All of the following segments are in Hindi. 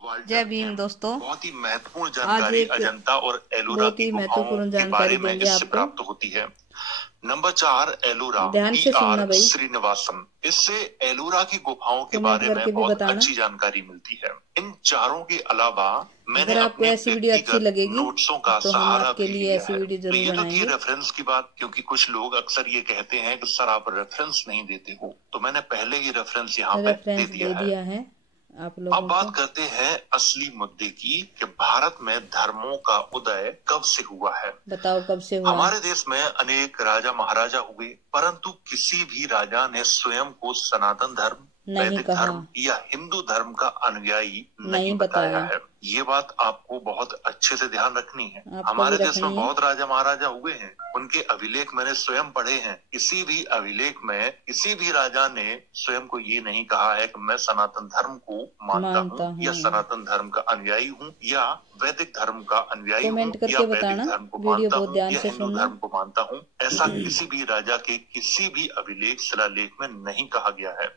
जय भीम दोस्तों। बहुत ही महत्वपूर्ण जानकारी अजंता और एलोरा की गुफाओं के बारे में इससे प्राप्त होती है। Number 4 Ellora TR Srinivasan. इससे एलोरा की गुफाओं के बारे में बहुत अच्छी जानकारी मिलती है। इन चारों के अलावा मैंने आपको ऐसी वीडियो अच्छी लगेगी नोट्सों का तो हम आपके लिए ऐसी वीडियो जरूर ये तो बनाएंगे। थी रेफरेंस की बात, क्योंकि कुछ लोग अक्सर ये कहते हैं कि सर आप रेफरेंस नहीं देते हो, तो मैंने पहले ही रेफरेंस यहाँ पे दे दिया है। आप लोगों अब बात करते हैं असली मुद्दे की कि भारत में धर्मों का उदय कब से हुआ है। बताओ कब से हुआ? हमारे देश में अनेक राजा महाराजा हुए, परंतु किसी भी राजा ने स्वयं को सनातन धर्म, वैदिक धर्म या हिंदू धर्म का अनुयायी नहीं बताया है। ये बात आपको बहुत अच्छे से ध्यान रखनी है। हमारे देश में बहुत राजा महाराजा हुए हैं, उनके अभिलेख मैंने स्वयं पढ़े हैं। किसी भी अभिलेख में किसी भी राजा ने स्वयं को ये नहीं कहा है कि मैं सनातन धर्म को मानता हूँ या सनातन धर्म का अनुयायी हूँ या वैदिक धर्म का अनुयायी हूँ या वैदिक धर्म को मानता हूँ या हिंदू धर्म को मानता हूँ। ऐसा किसी भी राजा के किसी भी अभिलेख शिलालेख में नहीं कहा गया है।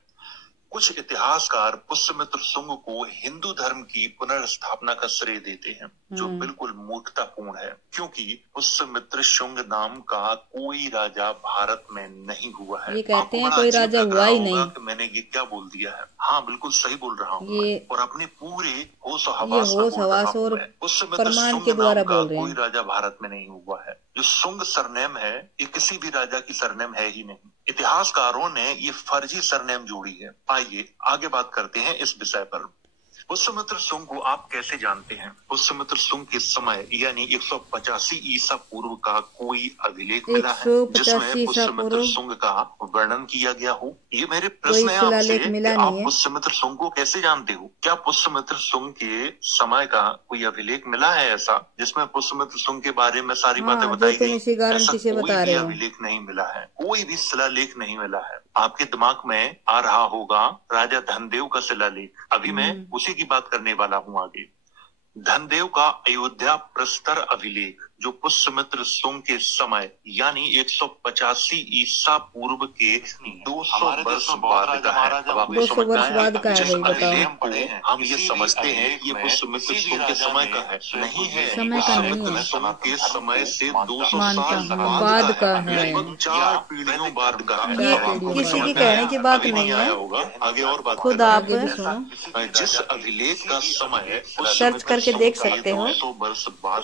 कुछ इतिहासकार पुष्यमित्र शुंग को हिंदू धर्म की पुनर्स्थापना का श्रेय देते हैं, जो बिल्कुल मूर्खतापूर्ण है, क्योंकि पुष्यमित्र शुंग नाम का कोई राजा भारत में नहीं हुआ है। ये कहते हैं कोई राजा हुआ ही नहीं। कि मैंने ये क्या बोल दिया है? हाँ, बिल्कुल सही बोल रहा हूँ और अपने पूरे होश और प्रमाण के द्वारा बोल रहे हैं। कोई राजा भारत में नहीं हुआ है। जो शुंग सरनेम है ये किसी भी राजा की सरनेम है ही नहीं। इतिहासकारों ने ये फर्जी सरनेम जोड़ी है। आइए आगे बात करते हैं इस विषय पर। पुष्यमित्र शुंग को आप कैसे जानते हैं? पुष्यमित्र शुंग के समय यानी 185 ईसा पूर्व का कोई अभिलेख मिला है जिसमें पुष्यमित्र शुंग का वर्णन किया गया हो? ये मेरे प्रश्न है आपसे कि आप पुष्यमित्र शुंग को कैसे जानते हो? क्या पुष्यमित्र शुंग के समय का कोई अभिलेख मिला है ऐसा जिसमें पुष्यमित्र शुंग के बारे में सारी बातें बताई गई? ऐसा कोई भी अभिलेख नहीं मिला है, कोई भी शिलालेख नहीं मिला है। आपके दिमाग में आ रहा होगा राजा धनदेव का शिलालेख, अभी मैं उसी की बात करने वाला हूँ आगे। धनदेव का अयोध्या प्रस्तर अभिलेख जो पुष्यमित्र शुंग के समय यानी 185 ईसा पूर्व के 200 वर्ष बाद का है। 200 वर्ष बाद का है। बताओ हम ये समझते हैं ये पुष्यमित्र शुंग के समय का है, नहीं है। पुष्यमित्र शुंग के समय से 200 साल बाद का है, 4 पीढ़ियों बाद का है। किसी की कहने की बात नहीं है, आगे और बात खुद आप जिस अभिलेख का समय सर्च करके देख सकते हो। 200 वर्ष बाद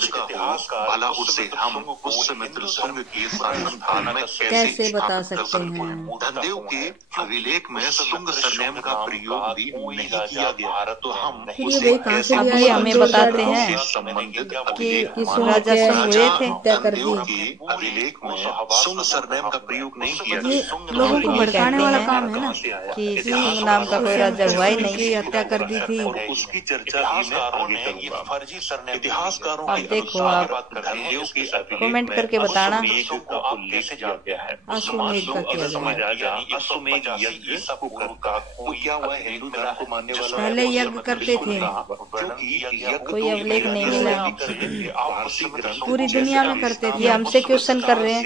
का उसे हम पुष्यमित्र शुंग के शासनकाल में कैसे बता सकते हैं? धनदेव के अभिलेख में शुंग सरनेम का प्रयोग भी नहीं किया गया, तो हम उसे कैसे हमें बताते हैं संबंधित कि राजा शुंग हुए थे, हत्या कर दी। अभिलेख में शुंग सरनेम का प्रयोग नहीं किया गया। लोगों को भड़काने वाला काम है ना कि शुंग नाम का कोई राजा हुआ ही नहीं, हत्या कर दी थी। उसकी चर्चा फर्जी सरनेम इतिहासकारों अब देखो आप कमेंट करके बताना। पहले यज्ञ करते थे, कोई अभिलेख नहीं मिला, पूरी दुनिया में करते थे। हमसे क्वेश्चन कर रहे हैं।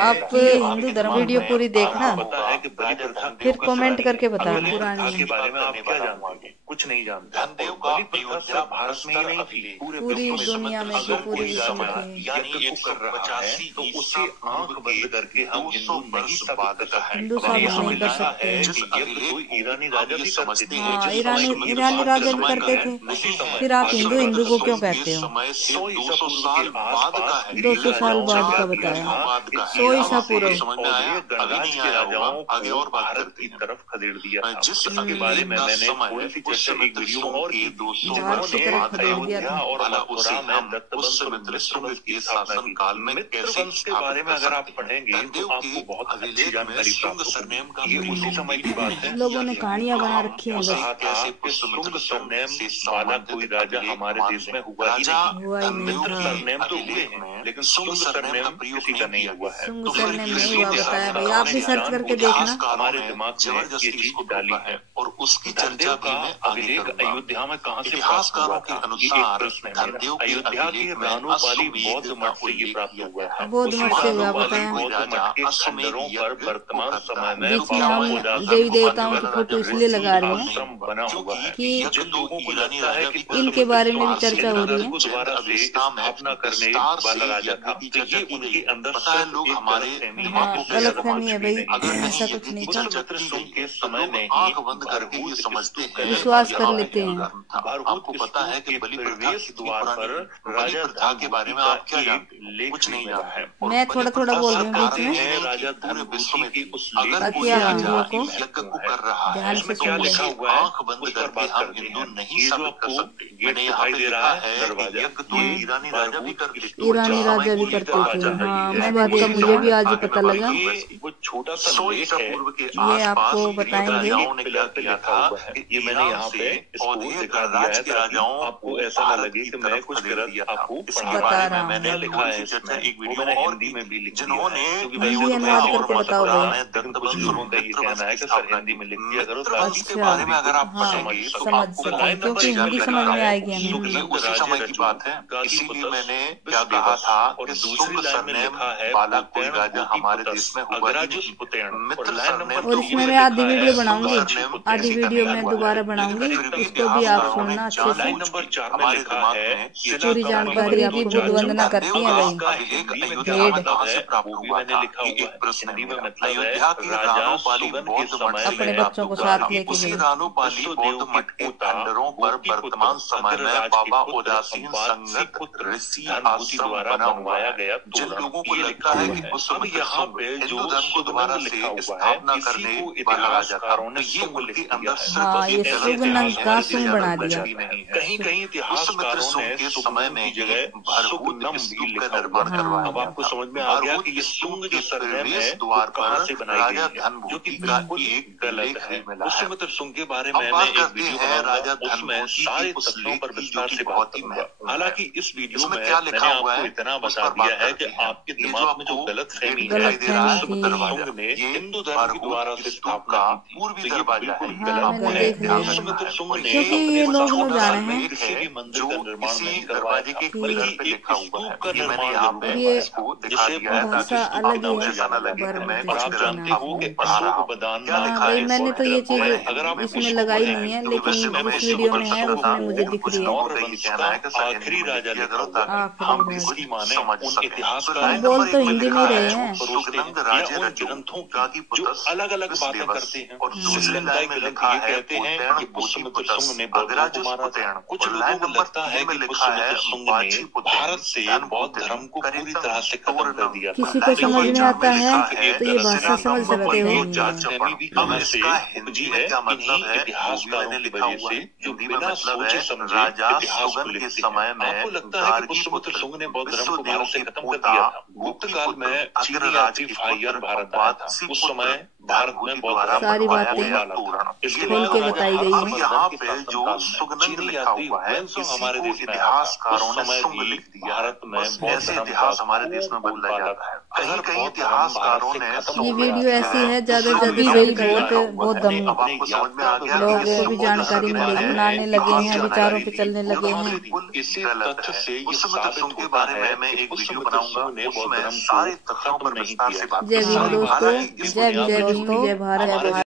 आप हिंदू धर्म वीडियो पूरी देखना, फिर कमेंट करके बताना पुरानी के बारे में आप क्या जानते? कुछ नहीं जानते। धनदेव का अयोध्या भारत में ही नहीं थी, पूरी दुनिया में की पूरी यानी 185 तो उसे आंख बंद करके हम हिंदू नहीं बाद का है। हिंदू साबित नहीं कर सकते। ईरानी राजा भी समझते हैं, ईरानी राजा भी करते थे। फिर आप हिंदू को क्यों कहते हो? 200 साल बाद का है। 200 साल बाद का बताया, 100 ईसा पूर्व। गणराज्य के राजाओं आगे और भारत की तरफ खदेड़ दिया था, जिसके बारे में मैंने थोड़ी सी चर्चा एक वीडियो और की। 200 वर्ष बाद अयोध्या और मथुरा में दत्तवंश शुंग के शासन काल में कैसे के बारे में अगर आप पढ़ेंगे तो आपको बहुत अच्छी जानकारी प्राप्त होगी। ये उसी समय की बात है। लोगों ने कहानियां बना रखी हैं। शुंग सरनेम वाला कोई राजा हमारे देश में हुआ ही नहीं। मित्र सरनेम तो हुए हैं, लेकिन शुंग सरनेम किसी का नहीं हुआ है। शुंग सरनेम नहीं हुआ बताया भाई, आप भी सर्च करके देखना। हमारे दिमाग जबरदस्ती इसको डाला है और उसकी चर्चा भी मैं आगे करूंगा। अयोध्या में कहां से इतिहासकारों के अनुसार धनदेव के अयोध्या के रानोपाली बौद्ध मठ से ये प्राप्त हुआ है। बौद्ध मठ से हुआ बताया। वर्तमान समय में बीच में हम देवी देवताओं की फोटो इसलिए लगा रहे हैं बना हुआ है कि लोगों को लगता है कि इनके बारे में भी चर्चा हो रही है। दोबारा से स्थापना करने वाला राजा था, तो ये उनके अंदर पता है लोग हमारे गलत फहमी है भाई, ऐसा कुछ नहीं था। के समय में आंख बंद करके ये समझते हैं, विश्वास कर लेते हैं। आपको पता है कि बलि प्रवेश द्वार पर राजा प्रथा के बारे में आप क्या जानते हैं? कुछ नहीं जानते हैं। मैं थोड़ा थोड़ा बोल रही हूँ बीच में, राजा पूरे विश्व में अगर ताकि कोई आप राजा लोगों को यज्ञ को कर रहा है, ध्यान से इसमें सुन क्या लें। लिखा हुआ है? आंख बंद करके हम हिंदू नहीं साबित कर सकते। मैंने यहाँ पे लिखा है कि यज्ञ तो ईरानी राजा भी करते थे। ईरानी राजा भी करते थे। हाँ, मैं बात का मुझे भी आज ही पता लगा। वो छोटा सा 100 लेख ईसा है, पूर्व के ये आपको आसपास बताएंगे। राजाओं ने क्या किया था? ये मैंने यहाँ पे इसको दिखा दिया है के ताकि राजाओं आपको ऐसा न लगे कि मैं कुछ गलत आपको इसके पढ़ा बता बारे रहा में हूँ। मैंने लिखा है चर्चा इसमें, एक वो वीडियो मैंने और हिंदी में भी लिख दिया है, जिन्होंने क्योंकि हिंदी अनुवाद करके बताओ भाई। कुछ लोगों का ये कहना है कि सर हिंदी में लिख दिया करो ताकि के बारे में अगर आप हाँ, पढ़ेंगे तो समझ आपको सकें, क्योंकि हिंदी समझ में आएगी हमें। ये उसी समय की बात है, इसीलिए मैंने क्या कहा था कि शुंग सरनेम वाला कोई राजा हमारे देश में हुआ ही नहीं। मित्र सरनेम और इसमें मैं आधी वीडियो बनाऊंगी, आधी वीडियो में दोबारा बनाऊंगी, उसको भी आप सुनना अच्छे से। नंबर 4 में लिखा है पूरी जानकारी आपको बुद्ध वंदना करती है भाई। अपने बच्चों को साथ लेके उसी गए। रानोपाली बौद्ध मठ के खंडरों पर वर्तमान समय में बाबा उदासीन संगत ऋषि आश्रम बना हुआ है। जिन लोगों को लगता है कि उस यहाँ पे हिंदू धर्म को दोबारा से स्थापना करने वाला राजा था, तो ये उनके अंदर हाँ, ये शुभ नंग का शुभ बना दिया। कहीं कहीं इतिहासकारों ने के समय में जगह भरभूत स्तूप का निर्माण करवाया। अब आपको समझ में आ गया कि ये शुंग जो सरनेम है द्वार कहाँ से पर बनाई राजा गई है, जो कि धनभूति का बिल्कुल एक गलत है। मिला उससे है। मतलब शुंग के बारे अब में बात मैं एक करते वीडियो हैं राजा बनाऊंगा, उसमें धनभूति सारे की उस तथ्यों पर लेख की विस्तार जो से कि बात बहुत ही करूंगा। महत्वपूर्ण है। हालांकि इस वीडियो इसमें में क्या मैंने लिखा हुआ आपको है इतना उस बता पर बात दिया है कि करते हैं। आपके ये दिमाग में जो आपको गलत फहमी है गलत कि फहमी शुंग थी। दरवाजा ने हिंदू धर्म के द्वारा से स्थापना की थी, पूर्वी तो ये दरवाजा है। बिल्कुल हाँ, गलत मैंने है। देख लिया। विश्वामित्र शुंग ने क्योंकि ये अपने लोग छोटा जाने सा हैं किसी भी मंदिर जो का निर्माण इसी नहीं करवाया दरवाजे था, के बल्कि पिलर पे एक लिखा हुआ स्तूप है। का ये मैंने निर्माण यहाँ पे जरूर ये इसको दिखा जिसे दिया है ताकि भाषा अलग ही आपको है, ऐसा न लगे कि मैं और कुछ आप गलत जानते हो कि पढ़ा रहा अशोक हूँ। बदान क्या लिखा हाँ है भाई, मैंने तो ये चीज अगर आप इसमें लगाई नहीं है, लेकिन जिस वीडियो में है उसमें मुझे दिख रही है। आखिरी राजा लिखा हुआ है। हम आखिरी इसकी माने समझ उन सकें। इतिहासकारों हम बोल तो हिंदी में ही रहे हैं। सुगंध राजे या उन रचो ग्रंथों काकी की जो पुतस अलग अलग इस बातें दिवस करते हैं। और दूसरी मुस्लिम लाइन में ग्रंथ लिखा ये है कहते हैं पुतैण कि बूटी पुष्यमित्र पुतस शुंग ने बौद्धों को अग्रजस मारा था। पुतैण। कुछ और लोगों लाइन को नंबर लगता है 3 में कि लिखा है पुष्यमित्र शुंग बाछी ने पुतैण भारत से बौद्ध धर्म को पूरी तरह से खत्म कर दिया था। किसी को समझ में आता है तो ये भाषा समझ सकते हो। अब इसका हिंदी में क्या मतलब है? इतिहासकारों की वजह से जो हिंदी में बिना मतलब सोचे है समझे राजा इतिहास को सुगंध के लिखते समय हैं। में आपको लगता है कि पुष्यमित्र शुंग ने बौद्ध धर्म को भारत से खत्म कर दिया था। गुप्त काल में चीनी यात्री फाहियान भारत आया था। उस समय भारत में बौद्ध धर्म सारी बनवाया बातें गया था। इसके खोल के बाद बताई गई अब है। यहाँ पे जो सुगंध लिखा हुआ है हमारे देश में इतिहासकारों ने समय शुंग भी लिख दिया। भारत में बस बौद्ध ऐसे धर्म इतिहास का हमारे देश में खूब बोला जाता है। कहीं अगर कहीं बौद्ध धर्म इतिहासकारों भारत से ने खत्म ये हो गया वीडियो ऐसी है, ज्यादा तो ज्यादा संविधान शेयर में करने पे लिखा बहुत हुआ दम है। अब आपको समझ में आ गया लोगों कि ये को भी सब जानकारी बोलना मिलेगी, है, बनाने लगे कहाँ हैं, से विचारों आया पे है, चलने लगे हैं। बिल्कुल इसी गलत तथ्य है। से ये उस समय साबित शुंग के होता बारे है में मैं कि एक उस वीडियो समय बनाऊंगा, शुंग ने बौद्ध उसमें धर्म को सारे तथ्यों पर खत्म नहीं विस्तार किया से था। बात जय करूंगा। भीम दोस्तों, हालांकि इस जय भीम बुनियाद जय भीम, जय भारत।